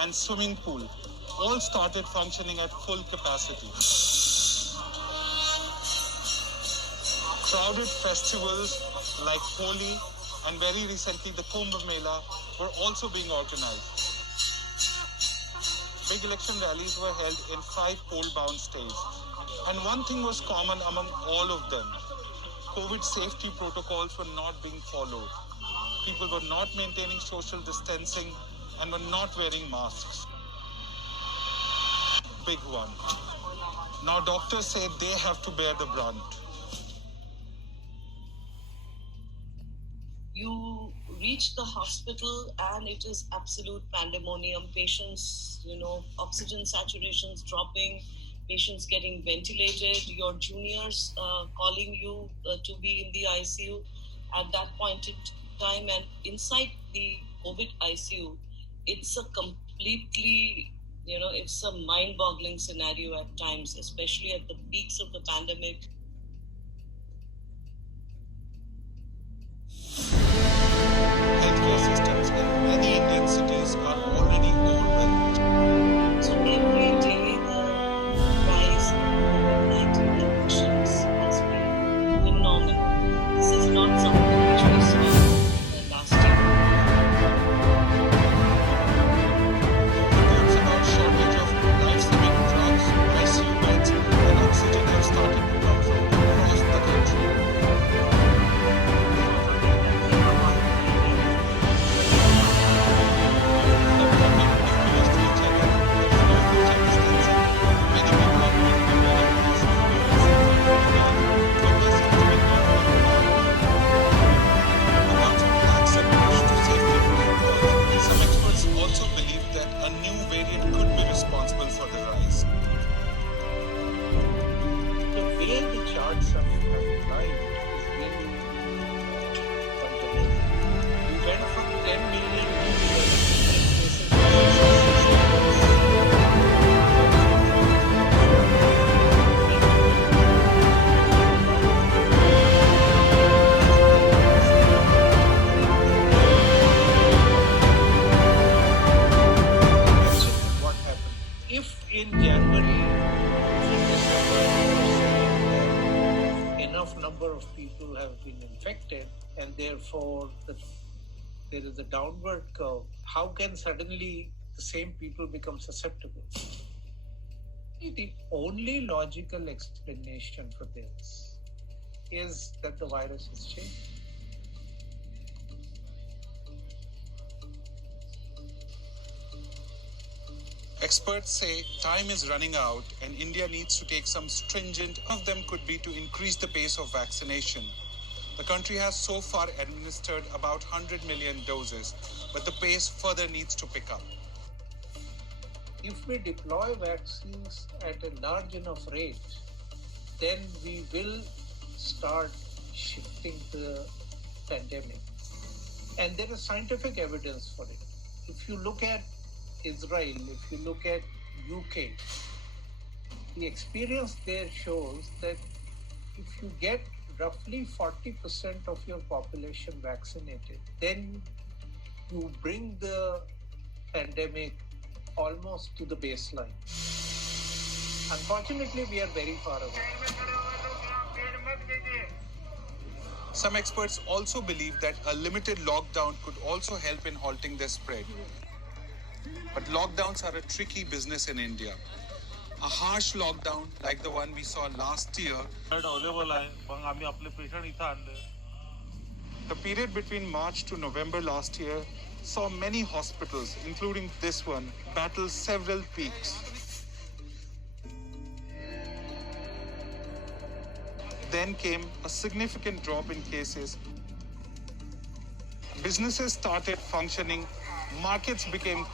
and swimming pool all started functioning at full capacity. Crowded festivals like Holi and very recently the Kumbh Mela were also being organized. Big election rallies were held in 5 poll-bound states. And one thing was common among all of them. COVID safety protocols were not being followed. People were not maintaining social distancing and were not wearing masks. Big one. Now doctors say they have to bear the brunt. You reach the hospital and it is absolute pandemonium. Patients, oxygen saturations dropping, patients getting ventilated, your juniors calling you to be in the ICU at that point in time. And inside the COVID ICU, it's a completely, it's a mind-boggling scenario at times, especially at the peaks of the pandemic. Healthcare systems in many Indian cities are already overwhelmed. So every day the rise in COVID-19 infections has been phenomenal. This is not something which we saw last year. Reports about shortage of life-saving drugs, ICU beds, and oxygen have started to come from across the country. Some experts also believe that a new variant could be responsible for the rise. The way the charts are applied is really fundamental. We went from 10 million what happened. If in January, December, enough number of people have been infected and therefore there is a downward curve, how can suddenly the same people become susceptible? The only logical explanation for this is that the virus has changed. Experts say time is running out and India needs to take some stringent. One of them could be to increase the pace of vaccination. The country has so far administered about 100 million doses, but the pace further needs to pick up. If we deploy vaccines at a large enough rate, then we will start shifting the pandemic. And there is scientific evidence for it. If you look at Israel, if you look at UK, the experience there shows that if you get roughly 40% of your population vaccinated, then you bring the pandemic almost to the baseline. Unfortunately, we are very far away. Some experts also believe that a limited lockdown could also help in halting the spread. But lockdowns are a tricky business in India. A harsh lockdown like the one we saw last year. The period between March to November last year saw many hospitals, including this one, battle several peaks. Then came a significant drop in cases. Businesses started functioning, markets became